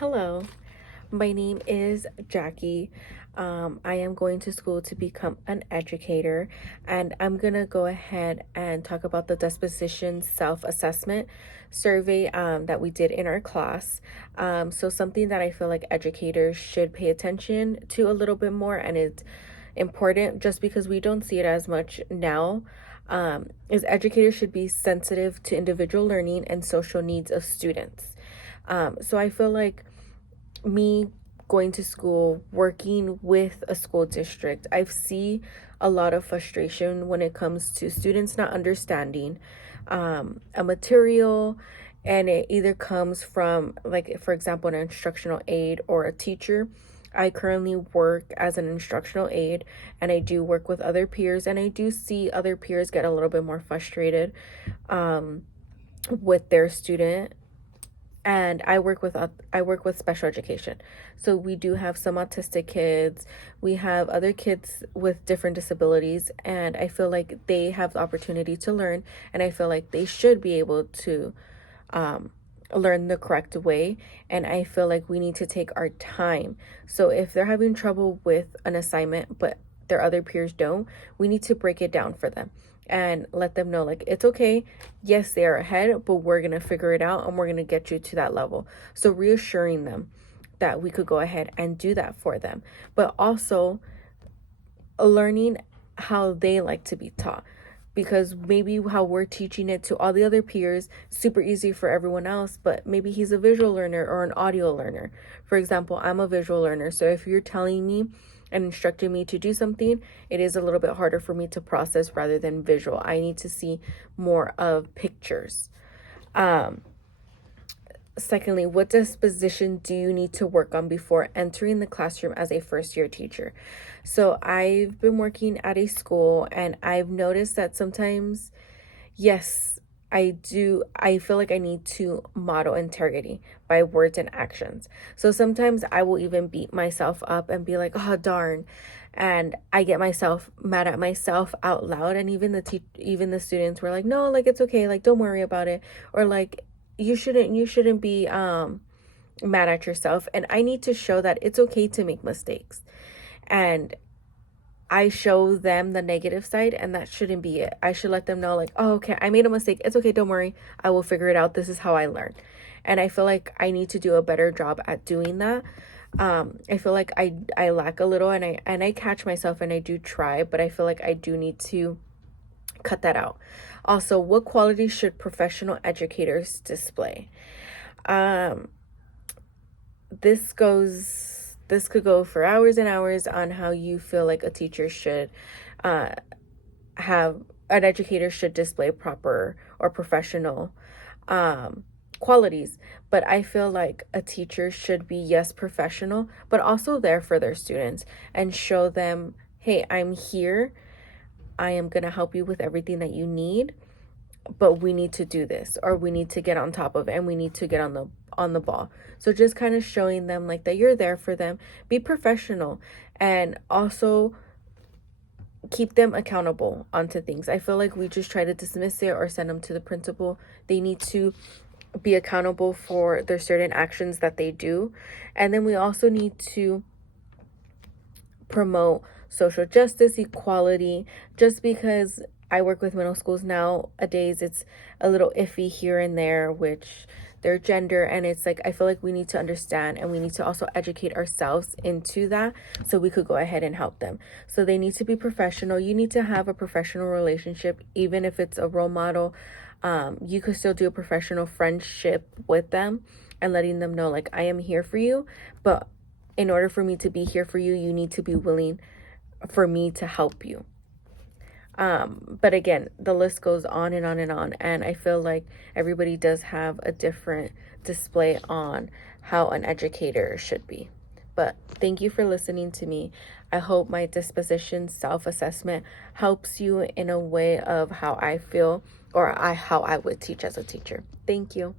Hello, my name is Jackie. I am going to school to become an educator, and I'm gonna go ahead and talk about the Disposition self-assessment survey that we did in our class. So something that I feel like educators should pay attention to a little bit more, and it's important just because we don't see it as much now. Is educators should be sensitive to individual learning and social needs of students. So I feel like me going to school, working with a school district, I see a lot of frustration when it comes to students not understanding a material, and it either comes from, like, for example, an instructional aide or a teacher. I currently work as an instructional aide, and I do work with other peers, and I do see other peers get a little bit more frustrated with their student. And I work with special education. So we do have some autistic kids. We have other kids with different disabilities, and I feel like they have the opportunity to learn, and I feel like they should be able to learn the correct way. And I feel like we need to take our time. So if they're having trouble with an assignment but their other peers don't, we need to break it down for them and let them know, like, it's okay. Yes, they are ahead, but we're going to figure it out and we're going to get you to that level. So reassuring them that we could go ahead and do that for them, but also learning how they like to be taught, because maybe how we're teaching it to all the other peers, super easy for everyone else, but maybe he's a visual learner or an audio learner. For example, I'm a visual learner, so if you're telling me and instructing me to do something, it is a little bit harder for me to process rather than visual. I need to see more of pictures. Secondly, what disposition do you need to work on before entering the classroom as a first year teacher? So I've been working at a school, and I've noticed that sometimes, yes, I feel like I need to model integrity by words and actions. So sometimes I will even beat myself up and be like, oh, darn. And I get myself mad at myself out loud. And even even the students were like, no, like, it's okay. Like, don't worry about it. Or like, you shouldn't be mad at yourself. And I need to show that it's okay to make mistakes. And I show them the negative side, and that shouldn't be it. I should let them know, like, oh, okay, I made a mistake. It's okay, don't worry. I will figure it out. This is how I learn. And I feel like I need to do a better job at doing that. I feel like I lack a little, and I catch myself, and I do try, but I feel like I do need to cut that out. Also, what qualities should professional educators display? Um, this could go for hours and hours on how you feel like a teacher should have an educator should display proper or professional qualities. But I feel like a teacher should be, yes, professional, but also there for their students and show them, hey, I'm here. I am going to help you with everything that you need, but we need to do this, or we need to get on top of it, and we need to get on the ball. So just kind of showing them, like, that you're there for them. Be professional, and also keep them accountable onto things. I feel like we just try to dismiss it or send them to the principal. They need to be accountable for their certain actions that they do. And then we also need to promote social justice, equality. Just because I work with middle schools nowadays, it's a little iffy here and there, which their gender, and it's like, I feel like we need to understand, and we need to also educate ourselves into that so we could go ahead and help them. So they need to be professional. You need to have a professional relationship, even if it's a role model. You could still do a professional friendship with them and letting them know, like, I am here for you, but in order for me to be here for you, you need to be willing for me to help you. But again, the list goes on and on and on. And I feel like everybody does have a different display on how an educator should be. But thank you for listening to me. I hope my disposition self-assessment helps you in a way of how I feel, or how I would teach as a teacher. Thank you.